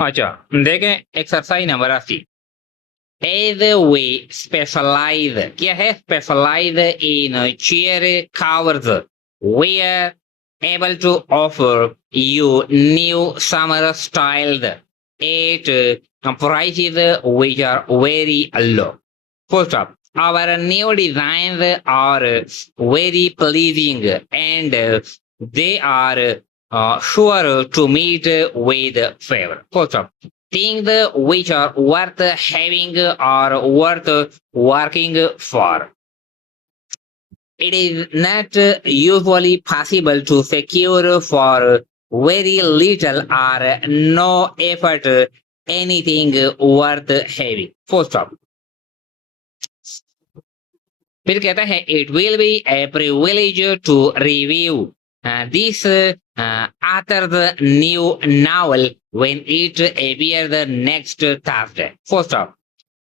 अच्छा, देखें exercise number 80। As we specialize, क्या है specialize in chair covers, we are able to offer you new summer styles at prices which are very low. First up, our new designs are very pleasing and they are sure to meet with favor. First up, things which are worth having or worth working for. It is not usually possible to secure for very little or no effort anything worth having. Full stop. फिर कहता है it will be a privilege to review this author's new novel when it appears the next Thursday. First off,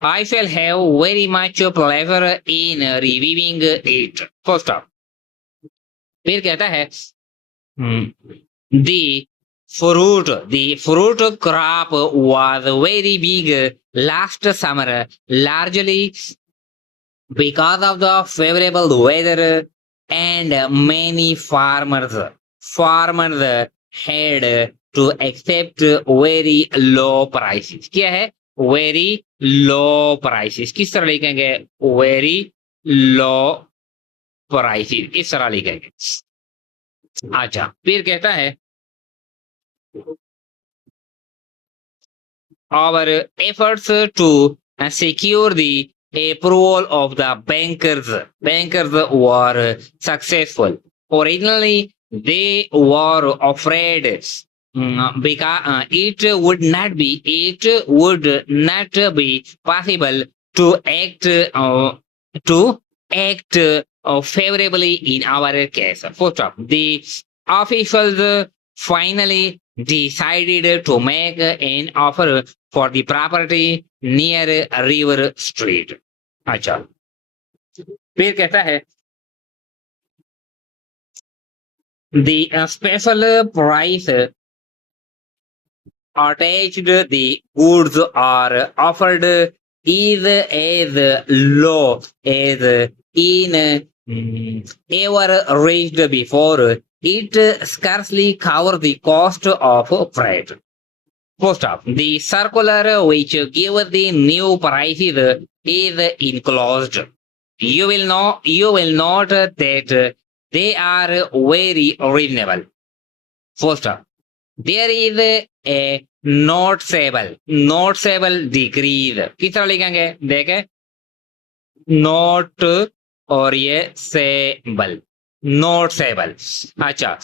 I shall have very much pleasure in reviewing it. First off, फिर कहता है the fruit crop was very big last summer, largely because of the favorable weather and many farmers had to accept very low prices. क्या है very low prices? किस तरह लिखेंगे very low prices? इस तरह लिखेंगे. अच्छा, फिर कहता है our efforts to secure the approval of the bankers were successful. Originally, they were afraid because it would not be possible to act favorably in our case. First off, the officials finally decided to make an offer for the property near River Street. अच्छा, फिर कहता है the special price attached the goods are offered is as low as in ever reached before. It scarcely covers the cost of freight. First off, the circular which gives the new prices is enclosed. You will note that they are very reasonable. First off, there is a noticeable decrease. किस तरह लिखेंगे देखें note और ये सेबल noticeable. अच्छा,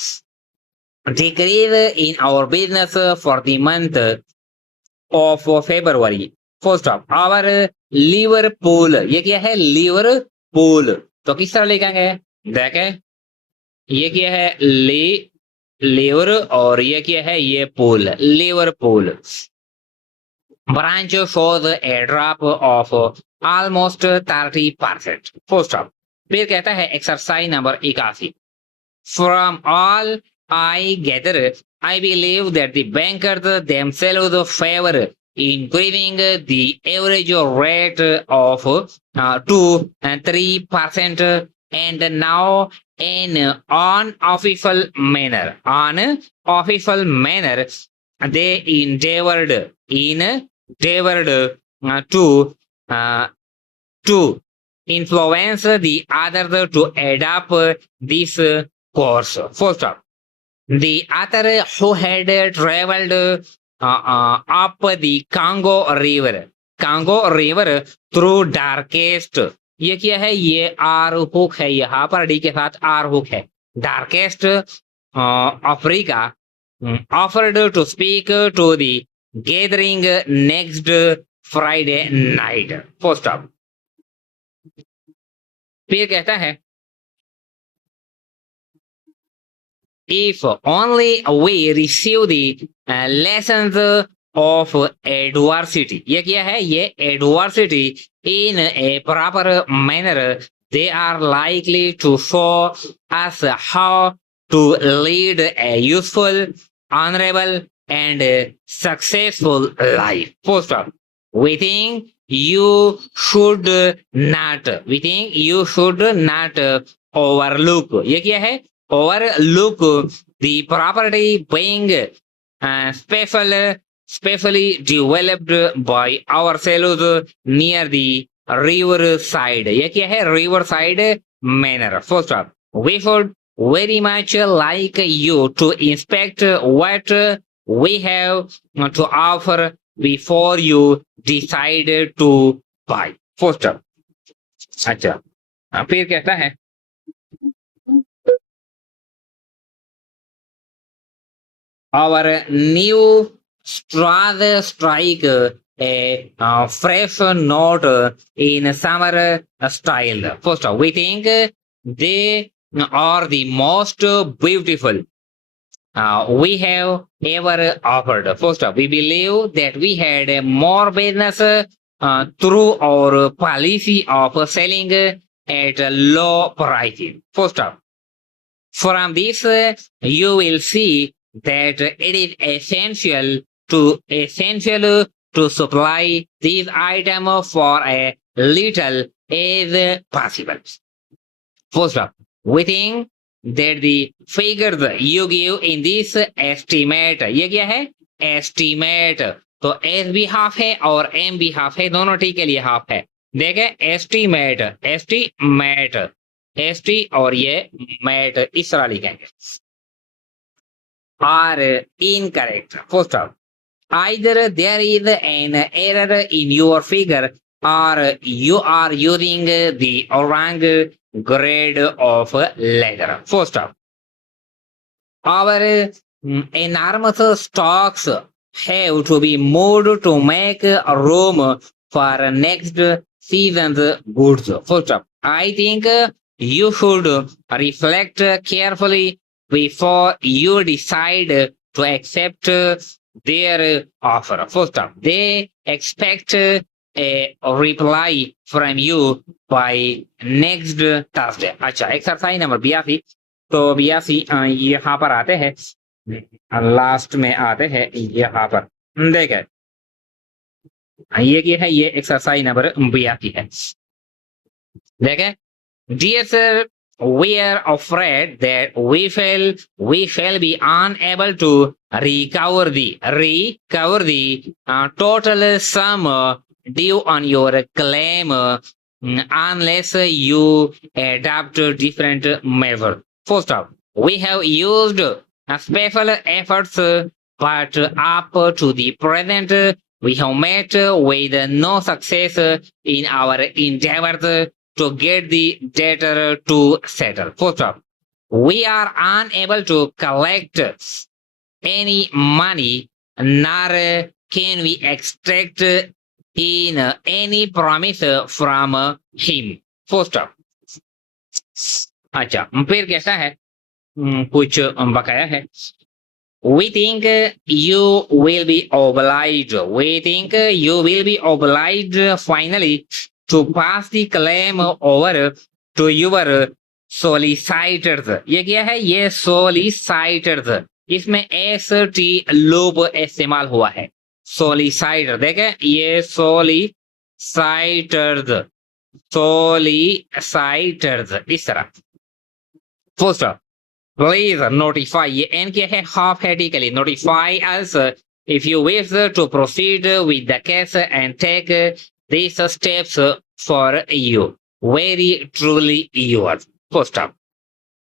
decrease in our business for the month of February. First off, our Liverpool, ये क्या है Liverpool, तो किस तरह लिखेंगे देखें ये क्या है लिवर और ये क्या है ये पोल Liverpool. branch shows a drop of almost 30%. First off, फिर कहता है exercise number 81. From all I gather, I believe that the bankers themselves favor increasing the average rate of 2 and 3%, and now in unofficial manner they endeavored to influence the others to adopt this course. First off, the author who had traveled up the Congo River through darkest, ये क्या है ये are hook है, यहाँ पर D के साथ are hook है, darkest Africa offered to speak to the gathering next Friday night. First off, फिर कहता है if only we receive the lessons of adversity, ये क्या है ये adversity in a proper manner, they are likely to show us how to lead a useful, honorable and successful life. Full stop. We think you should not. We think you should not overlook. ये क्या है? Overlook the property being specially developed by ourselves near the river side. ये क्या है? River side manner. First up, we should very much like you to inspect what we have to offer before you decide to buy. First up. अच्छा, फिर कहता है our new straws strike a fresh note in summer style. First, we think they are the most beautiful we have ever offered. First, we believe that we had more business through our policy of selling at low prices. First, from this, you will see that it is essential to supply these items for a little as possible. First up, we think that the figures you give in this estimate, ये क्या है? Estimate. तो S भी half है और M भी half है, दोनों T के लिए half है. देखें estimate ST और ये mat इस तरह लिखेंगे. Are incorrect. First up, either there is an error in your figure or you are using the wrong grade of leather. First up, our enormous stocks have to be moved to make room for next season's goods. First up, I think you should reflect carefully before you decide to accept their offer. First up, they expect a reply from you by next Thursday. अच्छा, exercise number 82. तो 82 यहाँ पर आते हैं, last में आते हैं यहाँ पर. देखें ये क्या है? ये एक्सरसाइज नंबर 82 है. देखें, dear sir, we are afraid that we shall be unable to recover the total sum due on your claim unless you adopt different measures. First off, we have used special efforts, but up to the present we have met with no success in our endeavors to get the debtor to settle. First off, we are unable to collect any money, nor can we extract in any promise from him. First off. अच्छा, फिर कैसा है? कुछ बकाया है. We think you will be obliged. We think you will be obliged finally to pass the claim over to your solicitors. ये क्या है? ये solicitors. इसमें ST लोप इस्तेमाल हुआ है. Solicitor. देखें, ये solicitors इस तरह. First, please notify. ये N क्या है? Half headically. Notify us if you wish to proceed with the case and take these steps for you. Very truly yours. First up.